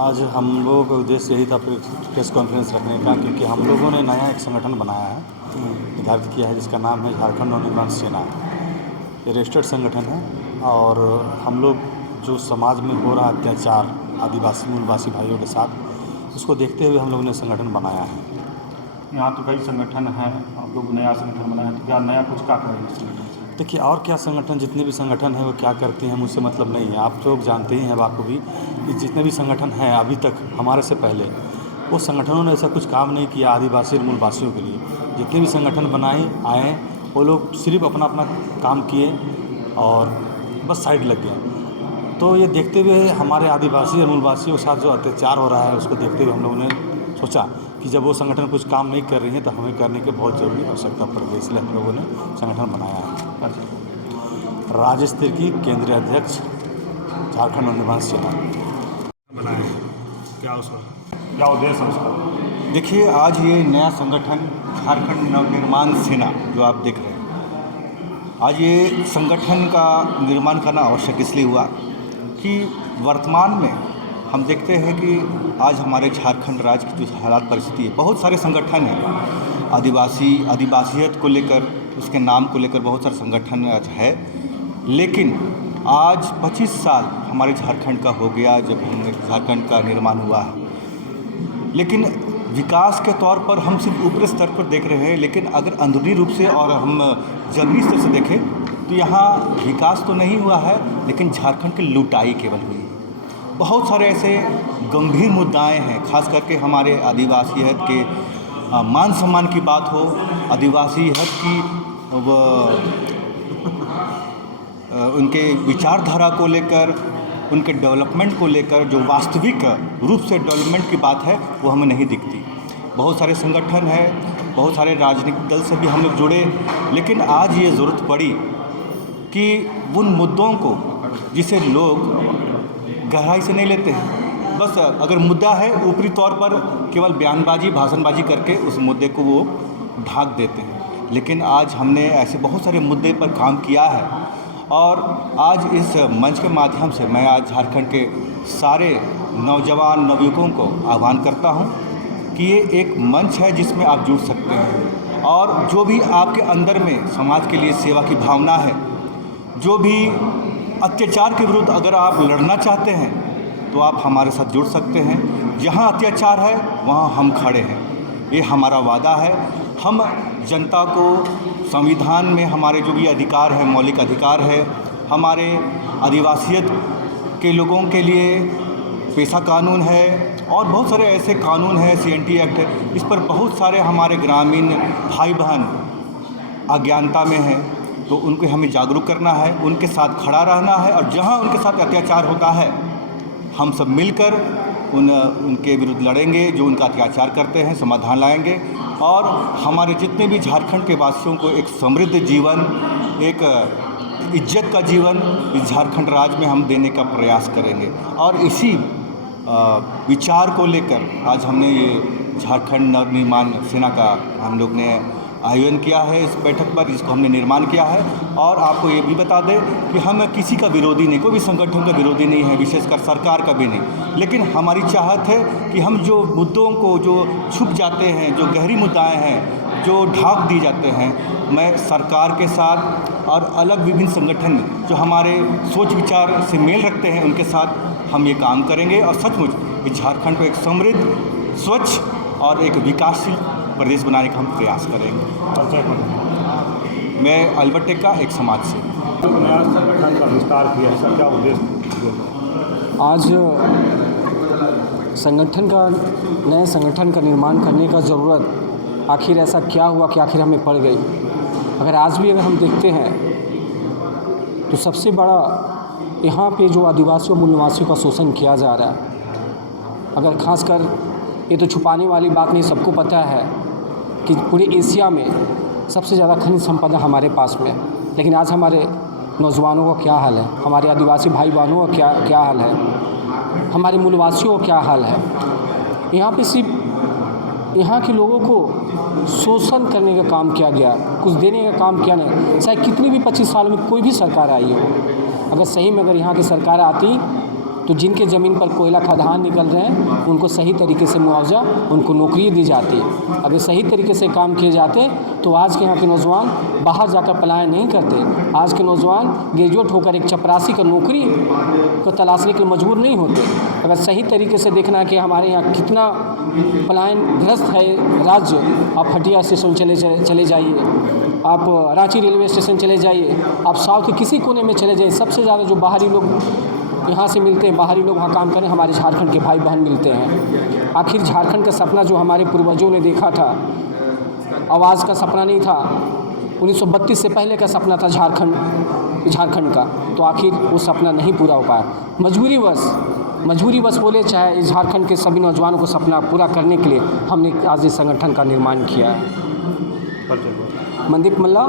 आज हम लोगों का उद्देश्य यही था प्रेस कॉन्फ्रेंस रखने का, क्योंकि हम लोगों ने नया एक संगठन बनाया है, निर्धारित किया है, जिसका नाम है झारखंड नवनिर्माण सेना। ये रजिस्टर्ड संगठन है और हम लोग जो समाज में हो रहा अत्याचार आदिवासी मूलवासी भाइयों के साथ, उसको देखते हुए हम लोगों ने संगठन बनाया है। यहाँ तो कई संगठन हैं, आप लोग नया संगठन बनाए, तो क्या नया कुछ क्या करेंगे संगठन से? देखिए, और क्या संगठन, जितने भी संगठन हैं वो क्या करते हैं मुझसे मतलब नहीं है। आप लोग जानते ही हैं बात को भी, कि जितने भी संगठन हैं अभी तक हमारे से पहले, वो संगठनों ने ऐसा कुछ काम नहीं किया आदिवासी और मूलवासियों के लिए। जितने भी संगठन बनाए आए, वो लोग सिर्फ अपना अपना काम किए और बस साइड लग गए। तो ये देखते हुए हमारे आदिवासी और मूलवासियों के साथ जो अत्याचार हो रहा है, उसको देखते हुए हम लोगों ने सोचा कि जब वो संगठन कुछ काम नहीं कर रही है तो हमें करने की बहुत ज़रूरी आवश्यकता पड़ गई, इसलिए हम लोगों ने संगठन बनाया है। अच्छा, राज्य स्तर की केंद्रीय अध्यक्ष झारखंड नवनिर्माण सेना बनाए हैं, क्या उसका क्या उद्देश्य है उसका? देखिए, आज ये नया संगठन झारखंड नवनिर्माण सेना जो आप देख रहे हैं, आज ये संगठन का निर्माण करना आवश्यक इसलिए हुआ कि वर्तमान में हम देखते हैं कि आज हमारे झारखंड राज्य की जो हालात परिस्थिति है, बहुत सारे संगठन हैं आदिवासियत को लेकर, उसके नाम को लेकर बहुत सारे संगठन आज है। लेकिन आज 25 साल हमारे झारखंड का हो गया जब झारखंड का निर्माण हुआ है, लेकिन विकास के तौर पर हम सिर्फ ऊपरी स्तर पर देख रहे हैं। लेकिन अगर अंदरूनी रूप से और हम जमीनी स्तर से देखें तो यहाँ विकास तो नहीं हुआ है, लेकिन झारखंड की लुटाई केवल हुई है। बहुत सारे ऐसे गंभीर मुद्दाएं हैं, खास करके हमारे आदिवासियत के मान सम्मान की बात हो, आदिवासियत की उनके विचारधारा को लेकर, उनके डेवलपमेंट को लेकर, जो वास्तविक रूप से डेवलपमेंट की बात है वो हमें नहीं दिखती। बहुत सारे संगठन हैं, बहुत सारे राजनीतिक दल से भी हम लोग जुड़े, लेकिन आज ये ज़रूरत पड़ी कि उन मुद्दों को जिसे लोग गहराई से नहीं लेते हैं, बस अगर मुद्दा है ऊपरी तौर पर केवल बयानबाजी भाषणबाजी करके उस मुद्दे को वो ढांक देते हैं। लेकिन आज हमने ऐसे बहुत सारे मुद्दे पर काम किया है और आज इस मंच के माध्यम से मैं आज झारखंड के सारे नौजवान नवयुवकों को आह्वान करता हूं कि ये एक मंच है जिसमें आप जुड़ सकते हैं, और जो भी आपके अंदर में समाज के लिए सेवा की भावना है, जो भी अत्याचार के विरुद्ध अगर आप लड़ना चाहते हैं तो आप हमारे साथ जुड़ सकते हैं। जहां अत्याचार है वहां हम खड़े हैं, ये हमारा वादा है। हम जनता को संविधान में हमारे जो भी अधिकार है, मौलिक अधिकार है, हमारे आदिवासियत के लोगों के लिए पेशा कानून है और बहुत सारे ऐसे कानून हैं, CNT एक्ट है, इस पर बहुत सारे हमारे ग्रामीण भाई बहन अज्ञानता में हैं, तो उनको हमें जागरूक करना है, उनके साथ खड़ा रहना है, और जहां उनके साथ अत्याचार होता है हम सब मिलकर उनके विरुद्ध लड़ेंगे, जो उनका अत्याचार करते हैं समाधान लाएंगे, और हमारे जितने भी झारखंड के वासियों को एक समृद्ध जीवन, एक इज्जत का जीवन इस झारखंड राज्य में हम देने का प्रयास करेंगे। और इसी विचार को लेकर आज हमने ये झारखंड नवनिर्माण सेना का हम लोग ने आयोजन किया है इस बैठक पर, जिसको हमने निर्माण किया है। और आपको ये भी बता दें कि हम किसी का विरोधी नहीं, कोई भी संगठन का विरोधी नहीं है, विशेषकर सरकार का भी नहीं, लेकिन हमारी चाहत है कि हम जो मुद्दों को जो छुप जाते हैं, जो गहरी मुद्दाएं हैं, जो ढांक दी जाते हैं, मैं सरकार के साथ और अलग विभिन्न संगठन जो हमारे सोच विचार से मेल रखते हैं उनके साथ हम ये काम करेंगे, और सचमुच इस झारखंड को एक समृद्ध, स्वच्छ और एक विकासशील प्रदेश बनाने का हम प्रयास करेंगे। मैं अल्बर्ट का एक समाज से नया संगठन का विस्तार किया, इसका क्या उद्देश्य? आज नए संगठन का निर्माण करने का ज़रूरत आखिर ऐसा क्या हुआ कि आखिर हमें पड़ गई। अगर आज भी हम देखते हैं तो सबसे बड़ा यहाँ पे जो आदिवासी और मूल निवासियों का शोषण किया जा रहा है, अगर खासकर ये तो छुपाने वाली बात नहीं, सबको पता है कि पूरे एशिया में सबसे ज़्यादा खनिज संपदा हमारे पास में, लेकिन आज हमारे नौजवानों का क्या हाल है, हमारे आदिवासी भाई बहनों का क्या हाल है, हमारे मूलवासियों का क्या हाल है। यहाँ पे सिर्फ यहाँ के लोगों को शोषण करने का काम किया गया, कुछ देने का काम किया नहीं। चाहे कितनी भी 25 साल में कोई भी सरकार आई हो, अगर सही में अगर यहाँ की सरकार आती तो जिनके ज़मीन पर कोयला खदान निकल रहे हैं उनको सही तरीके से मुआवजा, उनको नौकरी दी जाती है। अगर सही तरीके से काम किए जाते तो आज के यहाँ के नौजवान बाहर जाकर पलायन नहीं करते। आज के नौजवान ग्रेजुएट होकर एक चपरासी का नौकरी को तलाशने के लिए मजबूर नहीं होते। अगर सही तरीके से देखना है कि हमारे यहाँ कितना पलायनग्रस्त है राज्य, आप हटिया स्टेशन चले जाइए, आप रांची रेलवे स्टेशन चले जाइए, आप साउथ के किसी कोने में चले जाइए, सबसे ज़्यादा जो बाहरी लोग यहाँ से मिलते हैं, बाहरी लोग वहाँ काम करें, हमारे झारखंड के भाई बहन मिलते हैं। आखिर झारखंड का सपना जो हमारे पूर्वजों ने देखा था, आवाज़ का सपना नहीं था, 1932 से पहले का सपना था झारखंड का, तो आखिर वो सपना नहीं पूरा हो पाया। मजबूरीवश बोले चाहे इस झारखंड के सभी नौजवानों को सपना पूरा करने के लिए हमने आज इस संगठन का निर्माण किया है। मनदीप मल्ला,